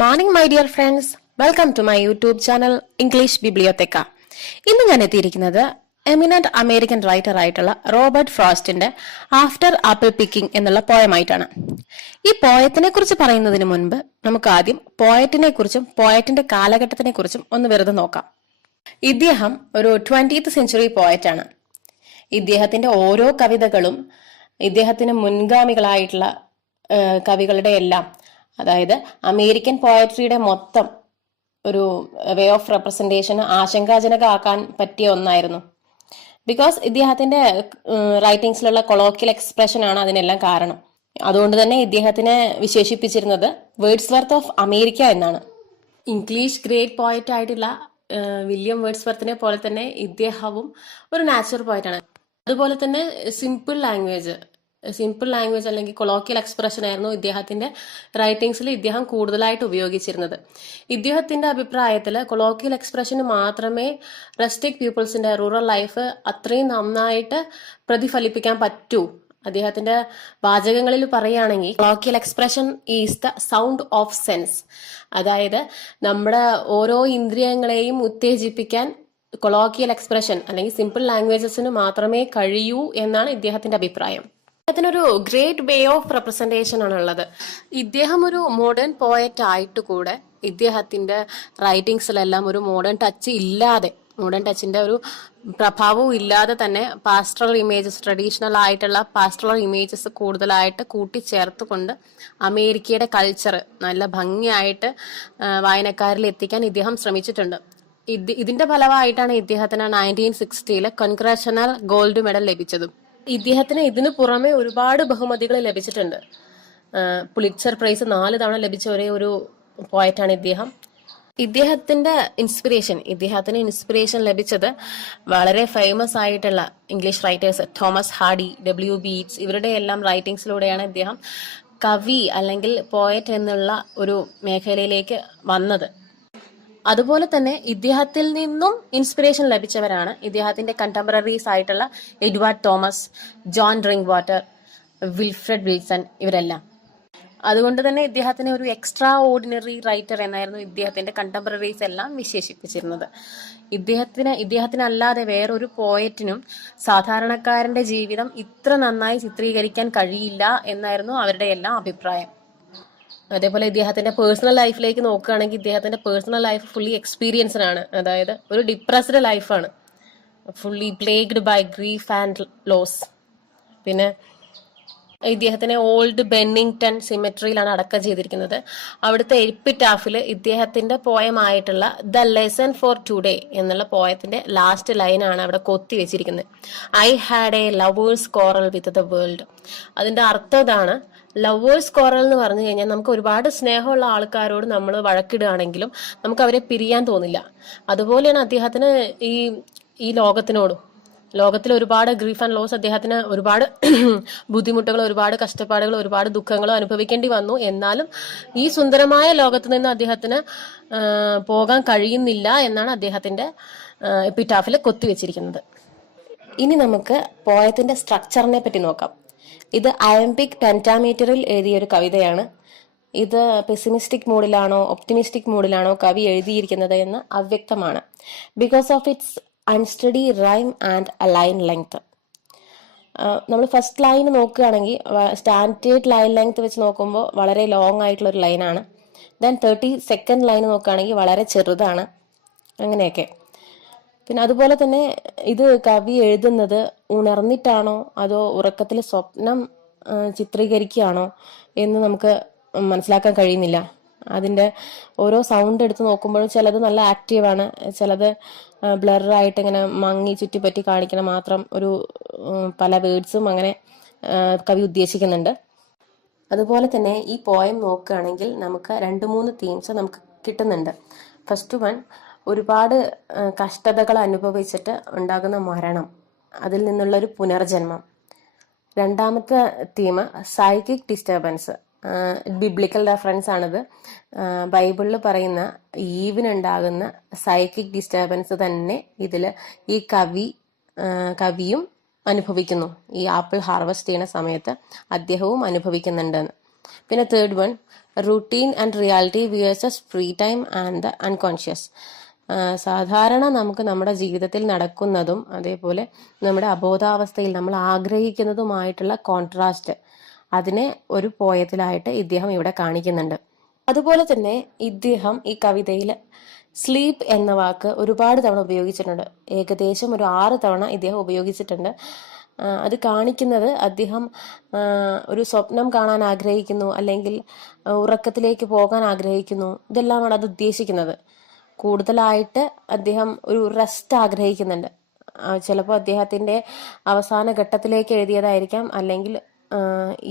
Morning my dear friends, welcome to my YouTube channel English bibliotheca. ഇന്ന് ഞാൻ എത്തിയിരിക്കുന്നത് eminent American writer ആയിട്ടുള്ള Robert ഫ്രോസ്റ്റിന്റെ ആഫ്റ്റർ ആപ്പിൾ പിക്കിംഗ് എന്നുള്ള പോയമായിട്ടാണ്. ഈ പോയത്തിനെ കുറിച്ച് പറയുന്നതിന് മുൻപ് നമുക്ക് ആദ്യം പോയറ്റിനെ കുറിച്ചും പോയറ്റിന്റെ കാലഘട്ടത്തിനെ കുറിച്ചും ഒന്ന് വെറുതെ നോക്കാം. ഇദ്ദേഹം ഒരു 20th സെഞ്ചുറി പോയറ്റാണ്. ഇദ്ദേഹത്തിന്റെ ഓരോ കവിതകളും ഇദ്ദേഹത്തിന് മുൻഗാമികളായിട്ടുള്ള കവികളുടെ എല്ലാം, അതായത് അമേരിക്കൻ പോയട്രിയുടെ മൊത്തം ഒരു വേ ഓഫ് റെപ്രസെന്റേഷന് ആശങ്കാജനകമാക്കാൻ പറ്റിയ ഒന്നായിരുന്നു. ബിക്കോസ് ഇദ്ദേഹത്തിന്റെ റൈറ്റിംഗ്സിലുള്ള കൊളോക്കിയൽ എക്സ്പ്രഷൻ ആണ് അതിനെല്ലാം കാരണം. അതുകൊണ്ട് തന്നെ ഇദ്ദേഹത്തിനെ വിശേഷിപ്പിച്ചിരുന്നത് വേർഡ്സ്വർത്ത് ഓഫ് അമേരിക്ക എന്നാണ്. ഇംഗ്ലീഷ് ഗ്രേറ്റ് പോയറ്റ് ആയിട്ടുള്ള വില്യം വേർഡ്സ്വർത്തിനെ പോലെ തന്നെ ഇദ്ദേഹവും ഒരു നാച്ചുറൽ പോയറ്റാണ്. അതുപോലെ തന്നെ സിമ്പിൾ ലാംഗ്വേജ് അല്ലെങ്കിൽ കൊളോക്കിയൽ എക്സ്പ്രഷൻ ആയിരുന്നു ഇദ്ദേഹത്തിന്റെ റൈറ്റിംഗ്സിൽ ഇദ്ദേഹം കൂടുതലായിട്ട് ഉപയോഗിച്ചിരുന്നത്. ഇദ്ദേഹത്തിന്റെ അഭിപ്രായത്തിൽ കൊളോക്കിയൽ എക്സ്പ്രഷന് മാത്രമേ റസ്റ്റിക് പീപ്പിൾസിന്റെ റൂറൽ ലൈഫ് അത്രയും നന്നായിട്ട് പ്രതിഫലിപ്പിക്കാൻ പറ്റൂ. അദ്ദേഹത്തിന്റെ വാചകങ്ങളിൽ പറയുകയാണെങ്കിൽ colloquial expression is the sound of sense, അതായത് നമ്മുടെ ഓരോ ഇന്ദ്രിയങ്ങളെയും ഉത്തേജിപ്പിക്കാൻ കൊളോക്കിയൽ എക്സ്പ്രഷൻ അല്ലെങ്കിൽ സിമ്പിൾ ലാംഗ്വേജസിന് മാത്രമേ കഴിയൂ എന്നാണ് ഇദ്ദേഹത്തിന്റെ അഭിപ്രായം. അതിനൊരു ഗ്രേറ്റ് വേ ഓഫ് റെപ്രസെന്റേഷൻ ആണുള്ളത്. ഇദ്ദേഹം ഒരു മോഡേൺ പോയറ്റ് ആയിട്ട് കൂടെ ഇദ്ദേഹത്തിന്റെ റൈറ്റിംഗ്സിലെല്ലാം ഒരു മോഡേൺ ടച്ചിന്റെ ഒരു പ്രഭാവവും ഇല്ലാതെ തന്നെ പാസ്റ്ററൽ ഇമേജസ്, ട്രഡീഷണൽ ആയിട്ടുള്ള പാസ്റ്ററൽ ഇമേജസ് കൂടുതലായിട്ട് കൂട്ടിച്ചേർത്തുകൊണ്ട് അമേരിക്കയുടെ കൾച്ചർ നല്ല ഭംഗിയായിട്ട് വായനക്കാരിൽ എത്തിക്കാൻ ഇദ്ദേഹം ശ്രമിച്ചിട്ടുണ്ട്. ഇതിന്റെ ഫലമായിട്ടാണ് ഇദ്ദേഹത്തിന് 1960 കൺഗ്രാഷണൽ ഗോൾഡ് മെഡൽ ലഭിച്ചതും. ഇദ്ദേഹത്തിന് ഇതിനു പുറമെ ഒരുപാട് ബഹുമതികൾ ലഭിച്ചിട്ടുണ്ട്. പുലിറ്റ്സർ പ്രൈസ് 4 തവണ ലഭിച്ച ഒരേ ഒരു പോയറ്റാണ് ഇദ്ദേഹം. ഇദ്ദേഹത്തിന് ഇൻസ്പിറേഷൻ ലഭിച്ചത് വളരെ ഫേമസ് ആയിട്ടുള്ള English writers Thomas Hardy, W.B. Yeats ഇവരുടെ എല്ലാം റൈറ്റിംഗ്സിലൂടെയാണ് ഇദ്ദേഹം കവി അല്ലെങ്കിൽ പോയറ്റ് എന്നുള്ള ഒരു മേഖലയിലേക്ക് വന്നത്. അതുപോലെ തന്നെ ഇദ്ദേഹത്തിൽ നിന്നും ഇൻസ്പിറേഷൻ ലഭിച്ചവരാണ് ഇദ്ദേഹത്തിന്റെ കണ്ടംപററീസ് ആയിട്ടുള്ള Edward Thomas, John drink water, Wilfred Wilson ഇവരെല്ലാം. അതുകൊണ്ട് തന്നെ ഇദ്ദേഹത്തിനെ ഒരു എക്സ്ട്രാ ഓർഡിനറി റൈറ്റർ എന്നായിരുന്നു ഇദ്ദേഹത്തിന്റെ കണ്ടംപററീസ് എല്ലാം വിശേഷിപ്പിച്ചിരുന്നത്. ഇദ്ദേഹത്തിനല്ലാതെ വേറൊരു പോയറ്റിനും സാധാരണക്കാരന്റെ ജീവിതം ഇത്ര നന്നായി ചിത്രീകരിക്കാൻ കഴിയില്ല എന്നായിരുന്നു അവരുടെ എല്ലാം അഭിപ്രായം. അതേപോലെ ഇദ്ദേഹത്തിന്റെ പേഴ്സണൽ ലൈഫിലേക്ക് നോക്കുകയാണെങ്കിൽ ഇദ്ദേഹത്തിന്റെ പേഴ്സണൽ ലൈഫ് ഫുള്ളി എക്സ്പീരിയൻസ്ഡ് ആണ്. അതായത് ഒരു ഡിപ്രസ്ഡ് ലൈഫാണ്, fully plagued by grief and loss. പിന്നെ ഇദ്ദേഹത്തിനെ ഓൾഡ് ബെന്നിങ്ടൺ സിമെട്രിയിലാണ് അടക്കം ചെയ്തിരിക്കുന്നത്. അവിടുത്തെ എപ്പിറ്റാഫിൽ ഇദ്ദേഹത്തിന്റെ പോയമായിട്ടുള്ള ദ ലെസൺ ഫോർ ടുഡേ എന്നുള്ള പോയത്തിന്റെ ലാസ്റ്റ് ലൈനാണ് അവിടെ കൊത്തി വെച്ചിരിക്കുന്നത്. I had a lover's quarrel with the world. അതിന്റെ അർത്ഥം ഇതാണ്. ലവേഴ്സ് കോറൽ എന്ന് പറഞ്ഞു കഴിഞ്ഞാൽ നമുക്ക് ഒരുപാട് സ്നേഹമുള്ള ആൾക്കാരോട് നമ്മൾ വഴക്കിടുകയാണെങ്കിലും നമുക്ക് അവരെ പിരിയാൻ തോന്നില്ല. അതുപോലെയാണ് അദ്ദേഹത്തിന് ഈ ലോകത്തിൽ ഒരുപാട് ഗ്രീഫ് ആൻഡ് ലോസ്, അദ്ദേഹത്തിന് ഒരുപാട് ബുദ്ധിമുട്ടുകൾ, ഒരുപാട് കഷ്ടപ്പാടുകൾ, ഒരുപാട് ദുഃഖങ്ങളും അനുഭവിക്കേണ്ടി വന്നു. എന്നാലും ഈ സുന്ദരമായ ലോകത്ത് നിന്ന് അദ്ദേഹത്തിന് പോകാൻ കഴിയുന്നില്ല എന്നാണ് അദ്ദേഹത്തിന്റെ എപ്പിറ്റാഫിൽ കൊത്തിവെച്ചിരിക്കുന്നത്. ഇനി നമുക്ക് പോയത്തിന്റെ സ്ട്രക്ചറിനെ പറ്റി നോക്കാം. ഇത് അയംപിക് പെന്റാമീറ്ററിൽ എഴുതിയ ഒരു കവിതയാണ്. ഇത് പെസിമിസ്റ്റിക് മൂഡിലാണോ ഒപ്റ്റിമിസ്റ്റിക് മൂഡിലാണോ കവി എഴുതിയിരിക്കുന്നത് എന്ന് അവ്യക്തമാണ്. Because of its unsteady rhyme and line length. നമ്മൾ ഫസ്റ്റ് ലൈൻ നോക്കുകയാണെങ്കിൽ സ്റ്റാൻഡേർഡ് ലൈൻ ലെങ്ത് വെച്ച് നോക്കുമ്പോൾ വളരെ ലോങ് ആയിട്ടുള്ള ഒരു ലൈനാണ്. ദെൻ 32nd ലൈൻ നോക്കുകയാണെങ്കിൽ വളരെ ചെറുതാണ്. അങ്ങനെയൊക്കെ. പിന്നെ അതുപോലെ തന്നെ ഇത് കവി എഴുതുന്നത് ഉണർന്നിട്ടാണോ അതോ ഉറക്കത്തിൽ സ്വപ്നം ചിത്രീകരിക്കുകയാണോ എന്ന് നമുക്ക് മനസ്സിലാക്കാൻ കഴിയുന്നില്ല. അതിന്റെ ഓരോ സൗണ്ട് എടുത്ത് നോക്കുമ്പോഴും ചിലത് നല്ല ആക്റ്റീവാണ്, ചിലത് ബ്ലറായിട്ട് ഇങ്ങനെ മങ്ങി ചുറ്റിപ്പറ്റി കാണിക്കണം മാത്രം ഒരു പല വേർഡ്സും അങ്ങനെ കവി ഉദ്ദേശിക്കുന്നുണ്ട്. അതുപോലെ തന്നെ ഈ പോയം നോക്കുകയാണെങ്കിൽ നമുക്ക് 2-3 തീംസ് നമുക്ക് കിട്ടുന്നുണ്ട്. ഫസ്റ്റ് വൺ, ഒരുപാട് കഷ്ടതകൾ അനുഭവിച്ചിട്ട് ഉണ്ടാകുന്ന മരണം, അതിൽ നിന്നുള്ളൊരു പുനർജന്മം. രണ്ടാമത്തെ theme psychic disturbance. Biblical reference ആണിത്. ബൈബിളിൽ പറയുന്ന ഈവിനുണ്ടാകുന്ന സൈക്കിക് ഡിസ്റ്റർബൻസ് തന്നെ ഇതിൽ ഈ കവിയും അനുഭവിക്കുന്നു. ഈ ആപ്പിൾ ഹാർവെസ്റ്റ് ചെയ്യുന്ന സമയത്ത് അദ്ദേഹവും അനുഭവിക്കുന്നുണ്ടെന്ന്. പിന്നെ third one, routine and reality versus free time and the unconscious. സാധാരണ നമുക്ക് നമ്മുടെ ജീവിതത്തിൽ നടക്കുന്നതും അതേപോലെ നമ്മുടെ അബോധാവസ്ഥയിൽ നമ്മൾ ആഗ്രഹിക്കുന്നതുമായിട്ടുള്ള കോൺട്രാസ്റ്റ് അതിനെ ഒരു പോയത്തിലായിട്ട് ഇദ്ദേഹം ഇവിടെ കാണിക്കുന്നുണ്ട്. അതുപോലെ തന്നെ ഇദ്ദേഹം ഈ കവിതയിൽ സ്ലീപ്പ് എന്ന വാക്ക് ഒരുപാട് തവണ ഉപയോഗിച്ചിട്ടുണ്ട്. ഏകദേശം ഒരു 6 തവണ ഇദ്ദേഹം ഉപയോഗിച്ചിട്ടുണ്ട്. അത് കാണിക്കുന്നത് അദ്ദേഹം ഒരു സ്വപ്നം കാണാൻ ആഗ്രഹിക്കുന്നു, അല്ലെങ്കിൽ ഉറക്കത്തിലേക്ക് പോകാൻ ആഗ്രഹിക്കുന്നു. ഇതെല്ലാമാണ് അത് ഉദ്ദേശിക്കുന്നത്. കൂടുതലായിട്ട് അദ്ദേഹം ഒരു റെസ്റ്റ് ആഗ്രഹിക്കുന്നുണ്ട്. ചിലപ്പോൾ അദ്ദേഹത്തിന്റെ അവസാന ഘട്ടത്തിലേക്ക് എഴുതിയതായിരിക്കാം, അല്ലെങ്കിൽ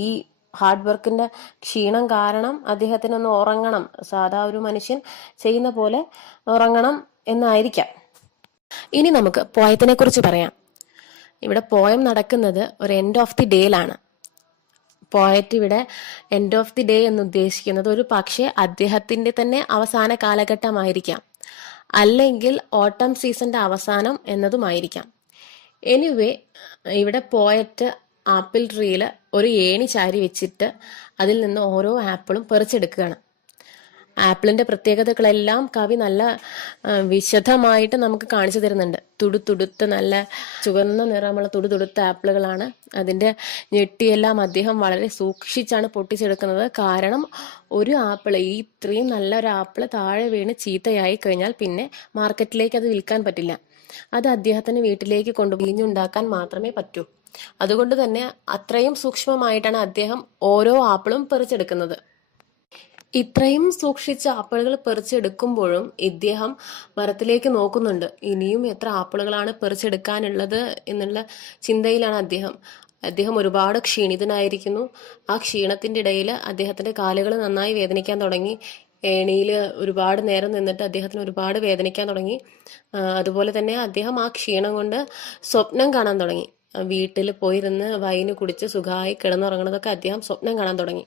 ഈ ഹാർഡ് വർക്കിന്റെ ക്ഷീണം കാരണം അദ്ദേഹത്തിനൊന്ന് ഉറങ്ങണം, സാധാ ഒരു മനുഷ്യൻ ചെയ്യുന്ന പോലെ ഉറങ്ങണം എന്നായിരിക്കാം. ഇനി നമുക്ക് പോയത്തിനെ കുറിച്ച് പറയാം. ഇവിടെ പോയം നടക്കുന്നത് ഒരു എൻഡ് ഓഫ് ദി ഡേയിലാണ്. പോയറ്റ് ഇവിടെ എൻഡ് ഓഫ് ദി ഡേ എന്ന് ഉദ്ദേശിക്കുന്നത് ഒരു പക്ഷേ അദ്ദേഹത്തിന്റെ തന്നെ അവസാന കാലഘട്ടമായിരിക്കാം, അല്ലെങ്കിൽ ഓട്ടം സീസന്റെ അവസാനം എന്നതുമായിരിക്കാം. എനിവേ, ഇവിടെ പോയറ്റ് ആപ്പിൾ ട്രീയിൽ ഒരു ഏണി ചാരി വെച്ചിട്ട് അതിൽ നിന്ന് ഓരോ ആപ്പിളും പറിച്ചെടുക്കുകയാണ്. ആപ്പിളിന്റെ പ്രത്യേകതകളെല്ലാം കവി നല്ല വിശദമായിട്ട് നമുക്ക് കാണിച്ചു തരുന്നുണ്ട്. തുടുത്തുടുത്ത നല്ല ചുവന്ന നിറമുള്ള തുടുതുടുത്ത ആപ്പിളുകളാണ്. അതിന്റെ ഞെട്ടിയെല്ലാം അദ്ദേഹം വളരെ സൂക്ഷിച്ചാണ് പൊട്ടിച്ചെടുക്കുന്നത്. കാരണം ഒരു ആപ്പിള്, ഈ ഇത്രയും നല്ലൊരു ആപ്പിള് താഴെ വീണ് ചീത്തയായി കഴിഞ്ഞാൽ പിന്നെ മാർക്കറ്റിലേക്ക് അത് വിൽക്കാൻ പറ്റില്ല. അത് അദ്ദേഹത്തിന് വീട്ടിലേക്ക് കൊണ്ടുപോയിഞ്ഞുണ്ടാക്കാൻ മാത്രമേ പറ്റൂ. അതുകൊണ്ട് തന്നെ അത്രയും സൂക്ഷ്മമായിട്ടാണ് അദ്ദേഹം ഓരോ ആപ്പിളും പറിച്ചെടുക്കുന്നത്. ഇത്രയും സൂക്ഷിച്ച ആപ്പിളുകൾ പറിച്ചെടുക്കുമ്പോഴും ഇദ്ദേഹം മരത്തിലേക്ക് നോക്കുന്നുണ്ട്. ഇനിയും എത്ര ആപ്പിളുകളാണ് പറിച്ചെടുക്കാനുള്ളത് എന്നുള്ള ചിന്തയിലാണ് അദ്ദേഹം ഒരുപാട് ക്ഷീണിതനായിരിക്കുന്നു. ആ ക്ഷീണത്തിന്റെ ഇടയിൽ അദ്ദേഹത്തിന്റെ കാലുകൾ നന്നായി വേദനിക്കാൻ തുടങ്ങി. ഏണിയിൽ ഒരുപാട് നേരം നിന്നിട്ട് അദ്ദേഹത്തിന് ഒരുപാട് വേദനിക്കാൻ തുടങ്ങി. അതുപോലെ തന്നെ അദ്ദേഹം ആ ക്ഷീണം കൊണ്ട് സ്വപ്നം കാണാൻ തുടങ്ങി. വീട്ടിൽ പോയിരുന്ന് വൈന് കുടിച്ച് സുഖമായി കിടന്നുറങ്ങണതൊക്കെ അദ്ദേഹം സ്വപ്നം കാണാൻ തുടങ്ങി.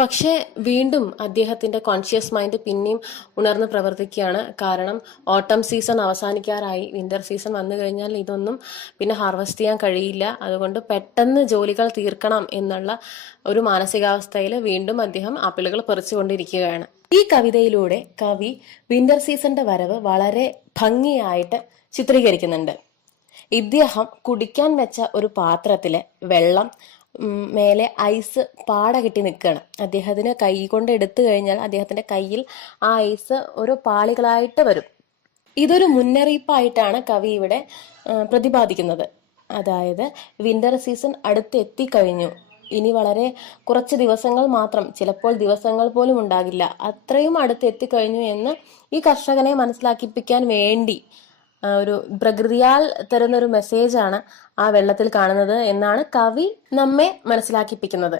പക്ഷെ വീണ്ടും അദ്ദേഹത്തിന്റെ കോൺഷ്യസ് മൈൻഡ് പിന്നെയും ഉണർന്ന് പ്രവർത്തിക്കുകയാണ്. കാരണം ഓട്ടം സീസൺ അവസാനിക്കാറായി. വിന്റർ സീസൺ വന്നു കഴിഞ്ഞാൽ ഇതൊന്നും പിന്നെ ഹാർവെസ്റ്റ് ചെയ്യാൻ കഴിയില്ല. അതുകൊണ്ട് പെട്ടെന്ന് ജോലികൾ തീർക്കണം എന്നുള്ള ഒരു മാനസികാവസ്ഥയിൽ വീണ്ടും അദ്ദേഹം ആപ്പിളുകൾ പറിച്ചുകൊണ്ടിരിക്കുകയാണ്. ഈ കവിതയിലൂടെ കവി വിന്റർ സീസണിന്റെ വരവ് വളരെ ഭംഗിയായിട്ട് ചിത്രീകരിക്കുന്നുണ്ട്. ഇദ്ദേഹം കുടിക്കാൻ വെച്ച ഒരു പാത്രത്തിലെ വെള്ളം മേലെ ഐസ് പാട കെട്ടി നിൽക്കുകയാണ്. അദ്ദേഹത്തിന് കൈ കൊണ്ട് എടുത്തു കഴിഞ്ഞാൽ അദ്ദേഹത്തിന്റെ കയ്യിൽ ആ ഐസ് ഓരോ പാളികളായിട്ട് വരും. ഇതൊരു മുന്നറിയിപ്പായിട്ടാണ് കവി ഇവിടെ പ്രതിപാദിക്കുന്നത്. അതായത് വിന്റർ സീസൺ അടുത്തെത്തിക്കഴിഞ്ഞു, ഇനി വളരെ കുറച്ച് ദിവസങ്ങൾ മാത്രം, ചിലപ്പോൾ ദിവസങ്ങൾ പോലും ഉണ്ടാകില്ല, അത്രയും അടുത്തെത്തിക്കഴിഞ്ഞു എന്ന് ഈ കർഷകനെ മനസ്സിലാക്കിപ്പിക്കാൻ വേണ്ടി ഒരു പ്രകൃതിയാൽ തരുന്നൊരു മെസ്സേജാണ് ആ വെള്ളത്തിൽ കാണുന്നത് എന്നാണ് കവി നമ്മെ മനസ്സിലാക്കിപ്പിക്കുന്നത്.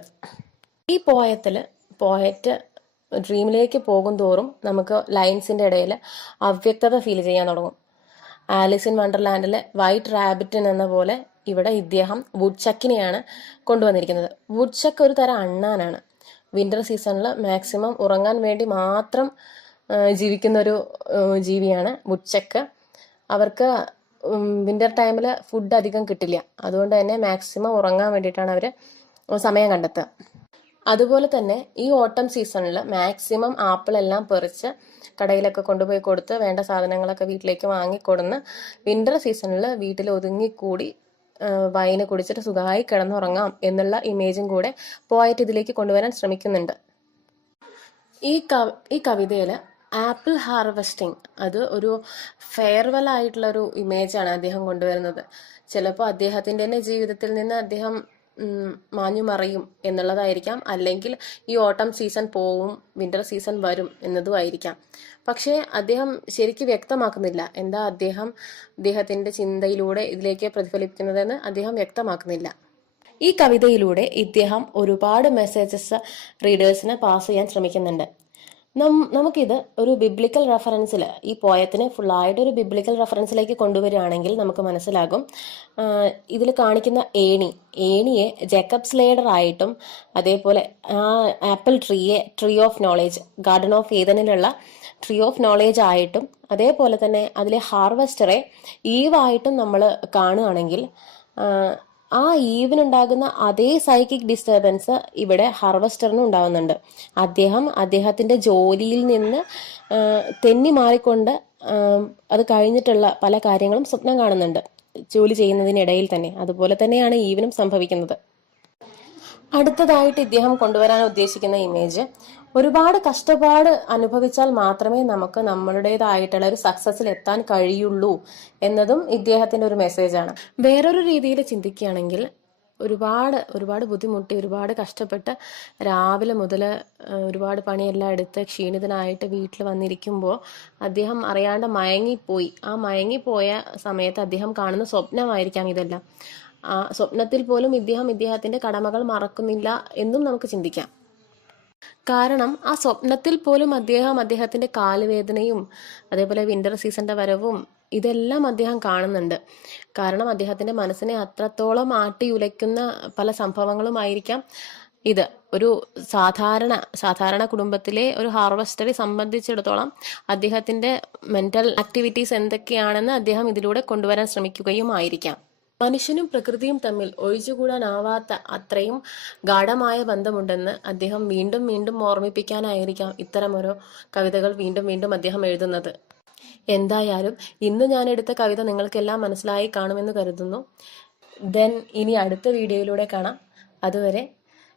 ഈ പോയറ്റ് ഡ്രീമിലേക്ക് പോകും തോറും നമുക്ക് ലൈൻസിന്റെ ഇടയിൽ അവ്യക്തത ഫീൽ ചെയ്യാൻ തുടങ്ങും. ആലിസ് ഇൻ വണ്ടർലാൻഡിലെ വൈറ്റ് റാബിറ്റൻ എന്ന പോലെ ഇവിടെ ഇദ്ദേഹം വുഡ്ചക്കിനെയാണ് കൊണ്ടുവന്നിരിക്കുന്നത്. വുഡ്ചക്ക് ഒരു തരം അണ്ണാനാണ്. വിന്റർ സീസണിൽ മാക്സിമം ഉറങ്ങാൻ വേണ്ടി മാത്രം ജീവിക്കുന്ന ഒരു ജീവിയാണ് വുഡ്ചക്ക്. അവർക്ക് വിന്റർ ടൈമിൽ ഫുഡ് അധികം കിട്ടില്ല. അതുകൊണ്ട് തന്നെ മാക്സിമം ഉറങ്ങാൻ വേണ്ടിയിട്ടാണ് അവർ സമയം കണ്ടെത്തുക. അതുപോലെ തന്നെ ഈ ഓട്ടം സീസണിൽ മാക്സിമം ആപ്പിൾ എല്ലാം പറിച്ച് കടയിലൊക്കെ കൊണ്ടുപോയി കൊടുത്ത് വേണ്ട സാധനങ്ങളൊക്കെ വീട്ടിലേക്ക് വാങ്ങിക്കൊടുന്ന് വിന്റർ സീസണിൽ വീട്ടിൽ ഒതുങ്ങിക്കൂടി വൈന് കുടിച്ചിട്ട് സുഖമായി കിടന്നുറങ്ങാം എന്നുള്ള ഇമേജും കൂടെ പോയറ്റ് ഇതിലേക്ക് കൊണ്ടുവരാൻ ശ്രമിക്കുന്നുണ്ട്. ഈ കവിതയിൽ ആപ്പിൾ ഹാർവെസ്റ്റിംഗ് അത് ഒരു ഫെയർവെൽ ആയിട്ടുള്ള ഒരു ഇമേജാണ് അദ്ദേഹം കൊണ്ടുവരുന്നത്. ചിലപ്പോൾ അദ്ദേഹത്തിന്റെ തന്നെ ജീവിതത്തിൽ നിന്ന് അദ്ദേഹം മാഞ്ഞു മറയും എന്നുള്ളതായിരിക്കാം, അല്ലെങ്കിൽ ഈ ഓട്ടം സീസൺ പോവും വിന്റർ സീസൺ വരും എന്നതുമായിരിക്കാം. പക്ഷേ അദ്ദേഹം ശരിക്കും വ്യക്തമാക്കുന്നില്ല എന്താ അദ്ദേഹത്തിന്റെ ചിന്തയിലൂടെ ഇതിലേക്ക് പ്രതിഫലിപ്പിക്കുന്നതെന്ന് അദ്ദേഹം വ്യക്തമാക്കുന്നില്ല. ഈ കവിതയിലൂടെ ഇദ്ദേഹം ഒരുപാട് മെസ്സേജസ് റീഡേഴ്സിന് പാസ് ചെയ്യാൻ ശ്രമിക്കുന്നുണ്ട്. നമുക്കിത് ഒരു ബിബ്ലിക്കൽ റെഫറൻസിൽ, ഈ പോയത്തിനെ ഫുള്ളായിട്ട് ഒരു ബിബ്ലിക്കൽ റെഫറൻസിലേക്ക് കൊണ്ടുവരികയാണെങ്കിൽ നമുക്ക് മനസ്സിലാകും. ഇതിൽ കാണിക്കുന്ന ഏണിയെ ജേക്കബ്സ് ലേഡർ ആയിട്ടും, അതേപോലെ ആ ആപ്പിൾ ട്രീയെ tree of knowledge, garden of ഏദനിലുള്ള ട്രീ ഓഫ് നോളേജ് ആയിട്ടും, അതേപോലെ തന്നെ അതിലെ ഹാർവെസ്റ്ററെ ഈവായിട്ടും നമ്മൾ കാണുകയാണെങ്കിൽ ആ ഈവിനുണ്ടാകുന്ന അതേ സൈക്കിക് ഡിസ്റ്റർബൻസ് ഇവിടെ ഹാർവസ്റ്ററിനും ഉണ്ടാകുന്നുണ്ട്. അദ്ദേഹത്തിന്റെ ജോലിയിൽ നിന്ന് തെന്നി മാറിക്കൊണ്ട് അത് കഴിഞ്ഞിട്ടുള്ള പല കാര്യങ്ങളും സ്വപ്നം കാണുന്നുണ്ട് ജോലി ചെയ്യുന്നതിനിടയിൽ തന്നെ. അതുപോലെ തന്നെയാണ് ഈവിനും സംഭവിക്കുന്നത്. അടുത്തതായിട്ട് ഇദ്ദേഹം കൊണ്ടുവരാൻ ഉദ്ദേശിക്കുന്ന ഇമേജ്, ഒരുപാട് കഷ്ടപ്പാട് അനുഭവിച്ചാൽ മാത്രമേ നമുക്ക് നമ്മളുടേതായിട്ടുള്ള ഒരു സക്സസ്സിൽ എത്താൻ കഴിയുള്ളൂ എന്നതും ഇദ്ദേഹത്തിന്റെ ഒരു മെസ്സേജാണ്. വേറൊരു രീതിയിൽ ചിന്തിക്കുകയാണെങ്കിൽ ഒരുപാട് ബുദ്ധിമുട്ടി, ഒരുപാട് കഷ്ടപ്പെട്ട് രാവിലെ മുതൽ ഒരുപാട് പണിയെല്ലാം എടുത്ത് ക്ഷീണിതനായിട്ട് വീട്ടിൽ വന്നിരിക്കുമ്പോൾ അദ്ദേഹം അറിയാണ്ട് മയങ്ങിപ്പോയി. ആ മയങ്ങിപ്പോയ സമയത്ത് അദ്ദേഹം കാണുന്ന സ്വപ്നമായിരിക്കാം ഇതെല്ലാം. ആ സ്വപ്നത്തിൽ പോലും ഇദ്ദേഹത്തിന്റെ കടമകൾ മറക്കുന്നില്ല എന്നും നമുക്ക് ചിന്തിക്കാം. കാരണം ആ സ്വപ്നത്തിൽ പോലും അദ്ദേഹത്തിന്റെ കാലുവേദനയും അതേപോലെ വിന്റർ സീസണിന്റെ വരവും ഇതെല്ലാം അദ്ദേഹം കാണുന്നുണ്ട്. കാരണം അദ്ദേഹത്തിന്റെ മനസ്സിനെ അത്രത്തോളം ആട്ടിയുലയ്ക്കുന്ന പല സംഭവങ്ങളുമായിരിക്കാം ഇത്. ഒരു സാധാരണ കുടുംബത്തിലെ ഒരു ഹാർവസ്റ്ററെ സംബന്ധിച്ചിടത്തോളം അദ്ദേഹത്തിന്റെ മെന്റൽ ആക്ടിവിറ്റീസ് എന്തൊക്കെയാണെന്ന് അദ്ദേഹം ഇതിലൂടെ കൊണ്ടുവരാൻ ശ്രമിക്കുകയും ആയിരിക്കാം. മനുഷ്യനും പ്രകൃതിയും തമ്മിൽ ഒഴിച്ചുകൂടാനാവാത്ത അത്രയും ഗാഢമായ ബന്ധമുണ്ടെന്ന് അദ്ദേഹം വീണ്ടും വീണ്ടും ഓർമ്മിപ്പിക്കാനായിരിക്കാം ഇത്തരമൊരു കവിതകൾ വീണ്ടും വീണ്ടും അദ്ദേഹം എഴുതുന്നത്. എന്തായാലും ഇന്ന് ഞാൻ എടുത്ത കവിത നിങ്ങൾക്കെല്ലാം മനസ്സിലായി കാണുമെന്ന് കരുതുന്നു. ഇനി അടുത്ത വീഡിയോയിലൂടെ കാണാം. അതുവരെ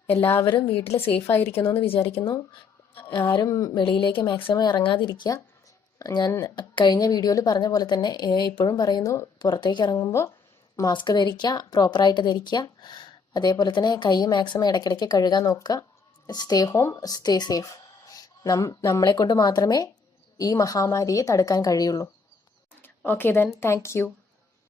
എല്ലാവരും വീട്ടിൽ സേഫായിരിക്കുന്നു എന്ന് വിചാരിക്കുന്നു. ആരും വെളിയിലേക്ക് മാക്സിമം ഇറങ്ങാതിരിക്കുക. ഞാൻ കഴിഞ്ഞ വീഡിയോയിൽ പറഞ്ഞ പോലെ തന്നെ ഇപ്പോഴും പറയുന്നു, പുറത്തേക്ക് ഇറങ്ങുമ്പോൾ മാസ്ക് ധരിക്കുക, പ്രോപ്പറായിട്ട് ധരിക്കുക. അതേപോലെ തന്നെ കൈ മാക്സിമം ഇടയ്ക്കിടയ്ക്ക് കഴുകാൻ നോക്കുക. Stay home, stay safe. നമ്മളെ കൊണ്ട് മാത്രമേ ഈ മഹാമാരിയെ തടുക്കാൻ കഴിയുള്ളൂ. Okay thank you.